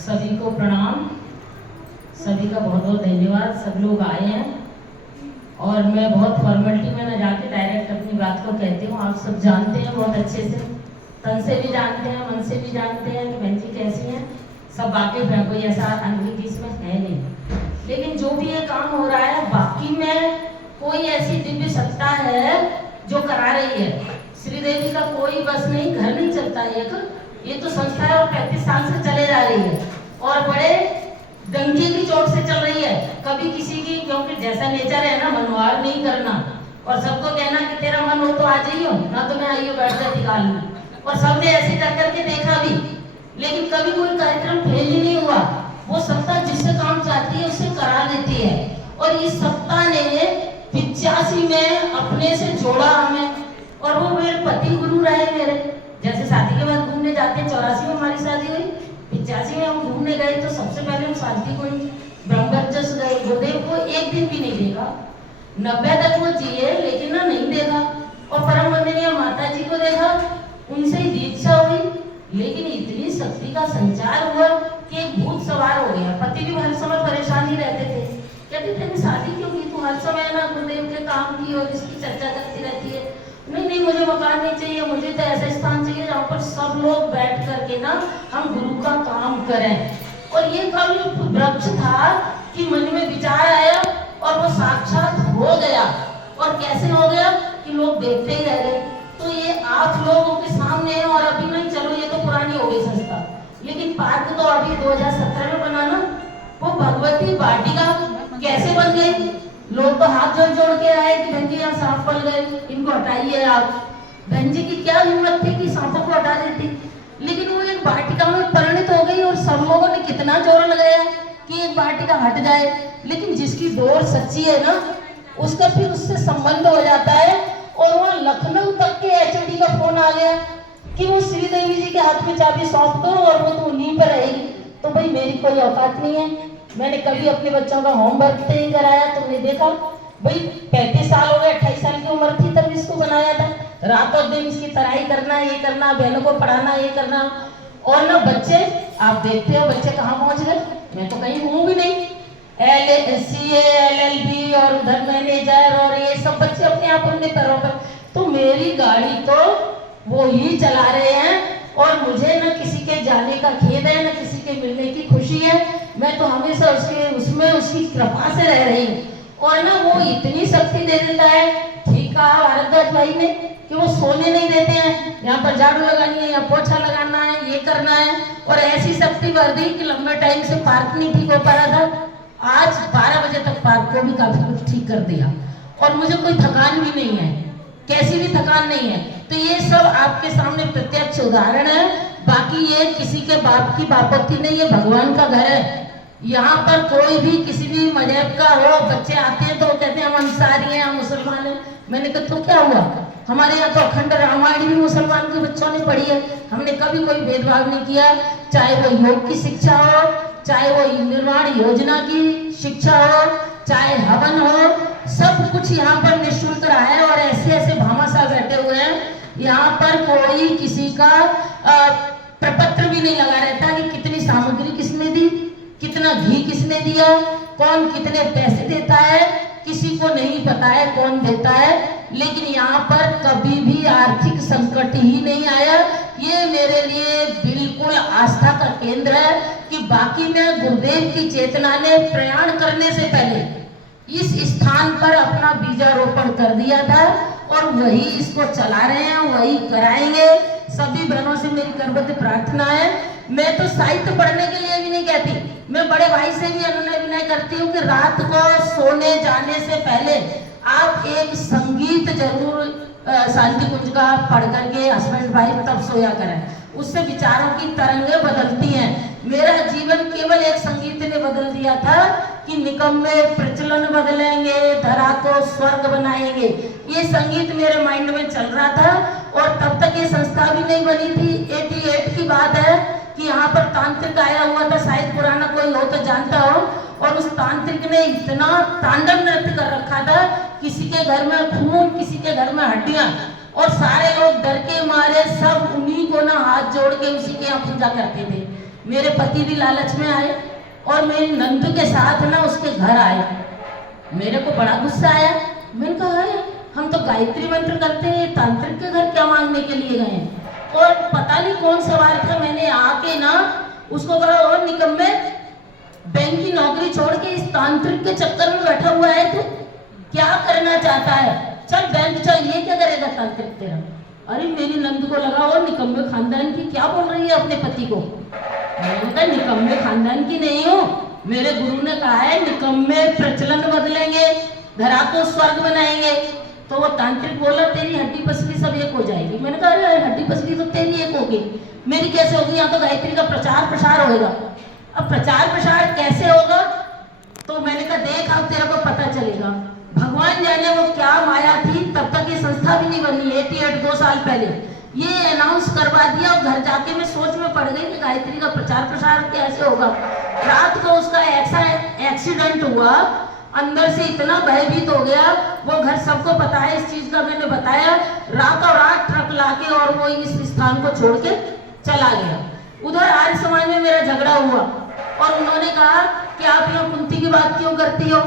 सभी को प्रणाम, सभी का बहुत बहुत धन्यवाद। सब लोग आए हैं और मैं बहुत फॉर्मेलिटी में न जाके डायरेक्ट अपनी बात को कहती हूँ। आप सब जानते हैं बहुत अच्छे से, तन से भी जानते हैं, मन से भी जानते हैं कि बहन जी कैसी हैं, सब वाकिफ हैं, कोई ऐसा अनभिज्ञ इसमें है नहीं। लेकिन जो भी ये काम हो रहा है, बाकी में कोई ऐसी दिव्य सत्ता है जो करा रही है। श्रीदेवी का कोई बस नहीं, घर नहीं चलता ये तो संस्था है और 35 साल से चले जा रही है और बड़े डंके की चोट से चल रही है। कभी किसी की, क्योंकि जैसा नेचर है ना, मनवार नहीं करना और सबको कहना कि तेरा मन हो तो आ जाइयो, ना तो मैं आइयो बैठ जाती काल में। और सबने ऐसे कर करके देखा भी, लेकिन कभी कोई कार्यक्रम फेल ही नहीं हुआ। वो सत्ता जिससे काम चाहती है उससे करा देती है। और इस सत्ता ने 85 में अपने से जोड़ा हमें, और वो मेरे पति गुरु रहे मेरे। जैसे शादी के बाद घूमने जाते हैं, 84 में हमारी शादी हुई, 85 में हम घूमने गए तो सबसे पहले हम शांति को ब्रह्मचर्य गए। गुरुदेव को एक दिन भी नहीं देखा, 90 तक वो जिए लेकिन ना नहीं देखा। और परम वंदनीय माता जी को देखा, उनसे ही दीक्षा हुई, लेकिन इतनी शक्ति का संचार हुआ कि एक भूत सवार हो गया। पति भी हर समय परेशान ही रहते थे, कहते थे शादी क्यों की, तू हर समय ना गुरुदेव के काम की और इसकी चर्चा करती रहती है। नहीं, मुझे मकान नहीं चाहिए, मुझे तो ऐसा स्थान चाहिए जहाँ पर सब लोग बैठ करके ना हम गुरु का काम करें। और ये कभी वृक्ष था कि मन में विचार आया और वो साक्षात हो गया। और कैसे हो गया कि लोग देखते ही रह गए। तो ये आप लोगों के सामने है। और अभी नहीं, चलो ये तो पुरानी हो गई संस्था, लेकिन पार्क तो अभी 2017 में बना ना। वो भगवती वाटिका कैसे बन गई? लोग तो हाथ जोड़ जोड़ के आए कि बहन जी यहाँ सांप पल गए, इनको हटाइए आप। बहन जी की क्या हिम्मत थी कि सांपों को हटा देती, लेकिन वो एक वाटिका में परिणत हो गई। और सब लोगों ने कितना जोर लगाया कि एक वाटिका हट जाए, लेकिन जिसकी डोर सच्ची है ना, उसका फिर उससे संबंध हो जाता है। और वहाँ लखनऊ तक के HOD का फोन आ गया कि वो श्रीदेवी जी के हाथ में चाबी सौंप दो और वो तो उन्हीं पर रहेगी। तो भाई मेरी कोई औकात नहीं है, मैंने कभी अपने बच्चों का होमवर्क नहीं कराया। तुमने देखा भाई 35 साल हो गए, 28 साल की उम्र थी तब इसको बनाया था। रातों दिन इसकी तराई करना, ये करना, बहनों को पढ़ाना, ये करना। और ना बच्चे, आप देखते हो बच्चे कहाँ पहुंच गए। मैं तो कहीं हूँ भी नहीं, CA LLB और उधर मैनेजर और ये सब बच्चे अपने आप अपने पैरों पर। तो मेरी गाड़ी तो वो ही चला रहे हैं और मुझे न किसी के जाने का खेद है, न किसी के मिलने की खुशी है। मैं तो हमेशा उसमें उसकी कृपा से रह रही हूँ। और ना वो इतनी शक्ति दे देता है, ठीक कहा भारद्वाज भाई ने, कि वो सोने नहीं देते हैं। यहाँ पर झाड़ू लगानी है, यहाँ पोछा लगाना है, ये करना है। और ऐसी शक्ति भर दी कि लंबे टाइम से पार्क नहीं ठीक हो पा रहा था, आज 12 बजे तक पार्क को भी काफी कुछ ठीक कर दिया। और मुझे कोई थकान भी नहीं है, कैसी भी थकान नहीं है। तो ये सब आपके सामने प्रत्यक्ष उदाहरण है। बाकी ये किसी के बाप की बापत्ती नहीं, ये भगवान का घर है। यहाँ पर कोई भी किसी भी मजहब का हो, बच्चे आते हैं तो वो कहते हैं हम अंसारी हैं, हम मुसलमान हैं। मैंने कहा तो क्या हुआ, हमारे यहाँ तो अखंड रामायण भी मुसलमान के बच्चों ने पढ़ी है। हमने कभी कोई भेदभाव नहीं किया, चाहे वो योग की शिक्षा हो, चाहे वो निर्माण योजना की शिक्षा हो, चाहे हवन हो, सब कुछ यहाँ पर निःशुल्क रहा है। और ऐसे ऐसे भामाशाह बैठे हुए हैं, यहाँ पर कोई किसी का प्रपत्र भी नहीं लगा रहता कि कितनी सामग्री किसने दी, कितना घी किसने दिया, कौन कितने पैसे देता है, किसी को नहीं पता है कौन देता है। लेकिन यहाँ पर कभी भी आर्थिक संकट ही नहीं आया। ये मेरे लिए बिल्कुल आस्था का केंद्र है कि बाकी में गुरुदेव की चेतना ने प्रयाण करने से पहले इस स्थान पर अपना बीजारोपण कर दिया था और वही इसको चला रहे हैं, वही कराएंगे। सभी बहनों से मेरी करबद्ध प्रार्थना है। मैं तो साहित्य पढ़ने के लिए भी नहीं कहती, मैं बड़े भाई से भी अनुनय विनय करती हूँ कि रात को सोने जाने से पहले आप एक संगीत जरूर शांति कुंज का पढ़ करके हस्बैंड वाइफ तब सोया करें। उससे विचारों की तरंगें बदलती हैं। मेरा जीवन केवल एक संगीत ने बदल दिया था कि निकम्मे प्रचलन बदलेंगे, धरा को स्वर्ग बनाएंगे। ये संगीत मेरे माइंड में चल रहा था और तब तक ये संस्था भी नहीं बनी थी। 88 की बात है कि यहाँ पर तांत्रिक आया हुआ था, शायद पुराना कोई हो तो जानता हो। और उस तांत्रिक ने इतना तांडव नृत्य कर रखा था, किसी के घर में खून, किसी के घर में हड्डियां, और सारे लोग डर के मारे सब उन्हीं को ना हाथ जोड़ के उसी के यहाँ पूजा करते थे। मेरे पति भी लालच में आए और मेरी नंदू के साथ ना उसके घर आए। मेरे को बड़ा गुस्सा आया। मैंने कहा है हम तो गायत्री मंत्र करते हैं, तांत्रिक के घर क्या मांगने के लिए गए हैं? और पता नहीं कौन सवाल था, मैंने आके ना उसको कहा, और निकम्मे, बैंक की नौकरी छोड़ के इस तांत्रिक के चक्कर में बैठा हुआ है तू? क्या करना चाहता है? चल बैंक चल, ये क्या करेगा तांत्रिक तेरा? अरे मेरी नंद को लगा और निकम्मे खानदान की क्या बोल रही है अपने पति को। मैंने कहा निकम्मे खानदान की नहीं हूँ, मेरे गुरु ने कहा है निकम्मे प्रचलन बदलेंगे, धरा को स्वर्ग बनाएंगे। तो वो तांत्रिक बोला तेरी हड्डी पसली सब एक हो जाएगी। मैंने कहा अरे हड्डी पसली तो तेरी एक होगी, मेरी कैसे होगी? यहाँ तो गायत्री का प्रचार प्रसार होगा। अब प्रचार प्रसार कैसे होगा? तो मैंने कहा देख अब तेरे को पता चलेगा। भगवान जाने वो क्या माया थी, तब तक ये संस्था भी नहीं बनी। 88 2 साल पहले ये अनाउंस करवा दिया और घर जाके मैं सोच में पड़ गई कि गायत्री का प्रचार प्रसार कैसे होगा। रात को उसका ऐसा एक्सीडेंट हुआ, अंदर से इतना भयभीत हो गया। वो घर सबको पता है इस चीज का, मैंने बताया। रातों रात ट्रक लाके और वो इस स्थान को छोड़ के चला गया। उधर आर्य समाज में मेरा झगड़ा हुआ और उन्होंने कहा कि आप यहाँ कुंती की बात क्यों करती हो,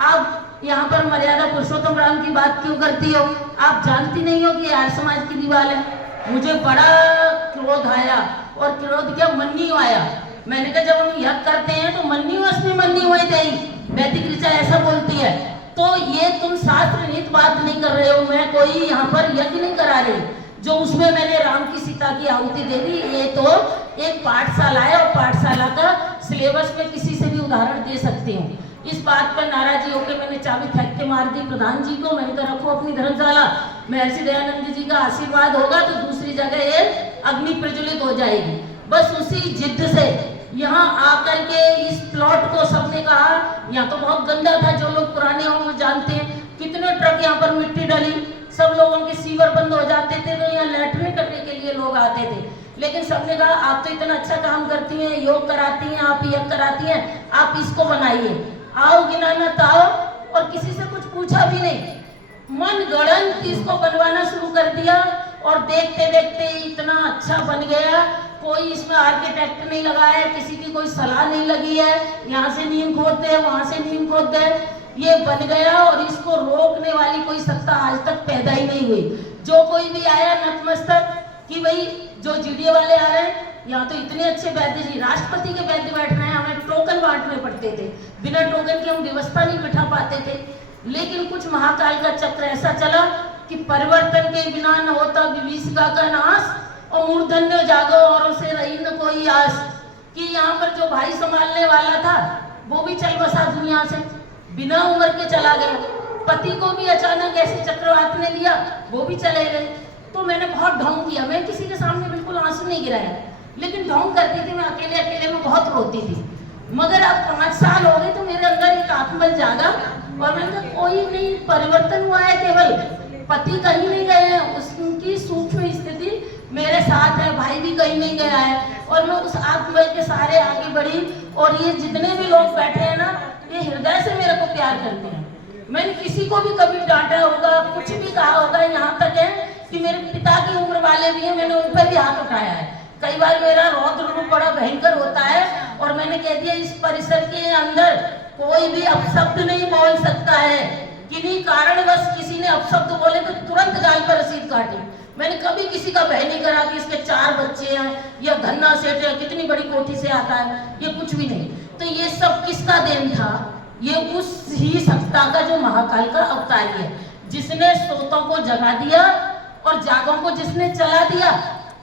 आप यहाँ पर मर्यादा पुरुषोत्तम राम की बात क्यों करती हो, आप जानती नहीं हो कि आर्य समाज की दीवार है। मुझे बड़ा क्रोध आया और क्रोध क्या मन्नी आया। मैंने कहा जब हम यज्ञ करते हैं तो मन्नी असली मन्नी हुई थे, वैदिक ऋचा ऐसा बोलती है। तो ये तुम शास्त्र नीत बात नहीं कर रहे हो, मैं कोई यहाँ पर यज्ञ नहीं करा रही जो उसमें मैंने राम की सीता की आहुति दे दी। ये तो एक पाठशाला है और पाठशाला का सिलेबस में किसी से भी उदाहरण दे सकती हूँ। इस बात पर नाराजी होकर मैंने चाबी फेंक के मार दी प्रधान जी को। मैंने कहा रखो अपनी धर्मशाला, महर्षि दयानंद जी का आशीर्वाद होगा तो दूसरी जगह ये अग्नि प्रज्वलित हो जाएगी। बस उसी जिद्द से यहाँ आकर के इस प्लॉट को सबने कहा यहाँ तो बहुत गंदा था, जो लोग पुराने हों वो जानते हैं। कितने ट्रक यहाँ पर मिट्टी डाली, सब लोगों के सीवर बंद हो जाते थे तो यहाँ लैट्रिन करने के लिए लोग आते थे। लेकिन सबने कहा आप तो इतना अच्छा काम करती हैं, योग कराती हैं, आप यज्ञ कराती हैं, आप इसको बनाइए। आओ गिनाना ताओ, और किसी से कुछ पूछा भी नहीं, मन गढ़ंत इसको बनवाना शुरू कर दिया। और देखते देखते इतना अच्छा बन गया, कोई इसमें आर्किटेक्ट नहीं लगा है, किसी की कोई सलाह नहीं लगी है, यहाँ से नींव खोद दे वहां से नींव खोद दे, ये बन गया। और इसको रोकने वाली कोई सत्ता आज तक पैदा ही नहीं हुई। जो कोई भी आया नतमस्तक कि भाई जो जीडीए वाले आ रहे हैं, यहाँ तो इतने अच्छे वैद्य जी, राष्ट्रपति के वैद्य बैठ रहे हैं, हमें टोकन बांटने पड़ते थे, बिना टोकन के हम व्यवस्था नहीं बिठा पाते थे। लेकिन कुछ महाकाल का चक्र ऐसा चला कि परिवर्तन के बिना न होता विभीषिका का नाश, और मूर्धन्य जागो और उसे रही न कोई आस। कि यहाँ पर जो भाई संभालने वाला था वो भी चल बसा दुनिया से, बिना उम्र के चला गया। पति को भी अचानक ऐसे चक्रवात ने लिया, वो भी चले गए। तो मैंने बहुत ढोंग किया, मैं किसी के सामने बिल्कुल आंसू नहीं गिराया, लेकिन ढोंग करती थी, मैं अकेले अकेले में बहुत रोती थी। मगर अब 5 साल हो गए तो मेरे अंदर एक आत्मबल जागा और मैंने कहा कोई नहीं, परिवर्तन हुआ है, केवल पति कहीं नहीं गए हैं, उसकी सूक्ष्म स्थिति मेरे साथ है, भाई भी कहीं नहीं गया है। और मैं उस आत्मबल के सहारे आगे बढ़ी। और ये जितने भी लोग बैठे हैं ना, ये हृदय से मेरे को प्यार करते हैं। मैंने किसी को भी कभी डांटा होगा, कुछ भी कहा होगा, यहाँ तक है कि मेरे पिता की उम्र वाले भी हैं, मैंने उन पर भी हाथ उठाया है। कई बार मेरा रौद्र रूप बड़ा भयंकर होता है और मैंने कह दिया इस परिसर के अंदर कोई भी अपशब्द नहीं बोल सकता है। किन्हीं कारणवश किसी ने अपशब्द बोले तो तुरंत गाल पर रसीद काटे। मैंने कभी किसी का भय नहीं करा कि इसके 4 बच्चे हैं या धन्ना सेठ है, कितनी बड़ी कोठी से आता है, ये कुछ भी नहीं। तो ये सब किसका देन था? ये उस ही सत्ता का जो महाकाल का अवतार है, जिसने सोतों को जगा दिया और जागों को जिसने चला दिया,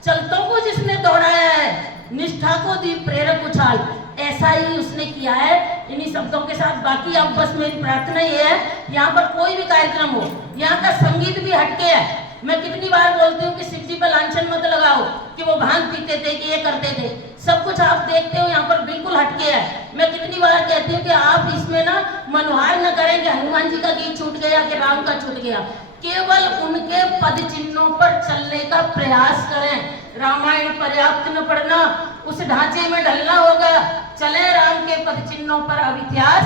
चलतों को जिसने दौड़ाया है, निष्ठा को दी प्रेरक उछाल, ऐसा ही उसने किया है। इन्हीं शब्दों के साथ बाकी अब बस मेरी प्रार्थना ये है, यहाँ पर कोई भी कार्यक्रम हो, यहाँ का संगीत भी हटके है। मैं कितनी बार बोलती हूँ कि शिव जी पर लांछन मत लगाओ कि वो भांग पीते थे कि ये करते थे, सब कुछ आप देखते हो यहाँ पर बिल्कुल हटके है। मैं कितनी बार कहती हूँ कि आप इसमें ना मनोहार न करें कि हनुमान जी का गीत छूट गया कि राम का छूट गया, केवल उनके पद चिन्हों पर चलने का प्रयास करें। रामायण पर्याप्त न पढ़ना, उस ढांचे में ढलना होगा। चले राम के पद चिन्हों पर, अब इतिहास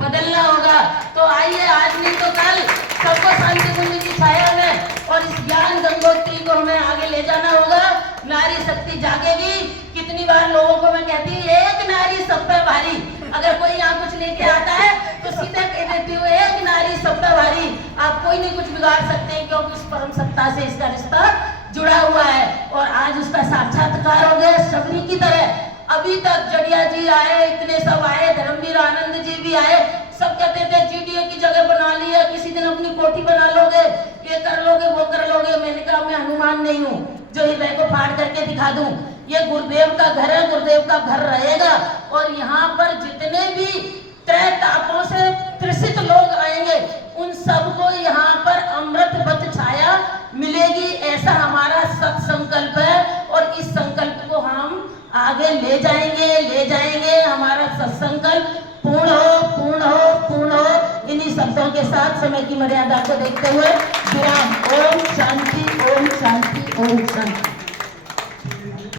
बदलना होगा। तो आइए, आज नहीं तो कल सबको शांति कुंज की छाया में और इस ज्ञान गंगोत्री को हमें आगे ले जाना होगा। नारी शक्ति जागेगी। कितनी बार लोगों को मैं कहती हूँ, एक नारी सब पे भारी। अगर कोई यहाँ कुछ लेके आता है तो सीधे कह देती हूँ, एक नारी सब पे भारी। आप कोई नहीं कुछ बिगाड़ सकते, क्योंकि उस परम सत्ता से इसका रिश्ता जुड़ा हुआ है। और आज उसका साक्षात्कार हो गया शबरी की तरह। अभी तक जड़िया जी आए, इतने सब आए, धर्मवीर आनंद जी भी आए, सब कहते थे जीडीए की जगह बना ली है, किसी दिन अपनी कोठी बना लोगे, ये कर लोगे, वो कर लोगे। मैंने कहा मैं हनुमान नहीं हूँ जो हृदय को फाड़ करके दिखा दूं। ये गुरुदेव का घर है, गुरुदेव का घर रहेगा। और यहाँ पर जितने भी त्रय तापों से त्रसित लोग आएंगे, उन सबको यहाँ पर अमृतवत छाया मिलेगी, ऐसा हमारा सत संकल्प है। और इस संकल्प को हम आगे ले जाएंगे। हमारा सत्संकल्प पूर्ण हो, पूर्ण हो, पूर्ण हो। इन्हीं शब्दों के साथ समय की मर्यादा को देखते हुए विराम। ओम शांति, ओम शांति, ओम शांति।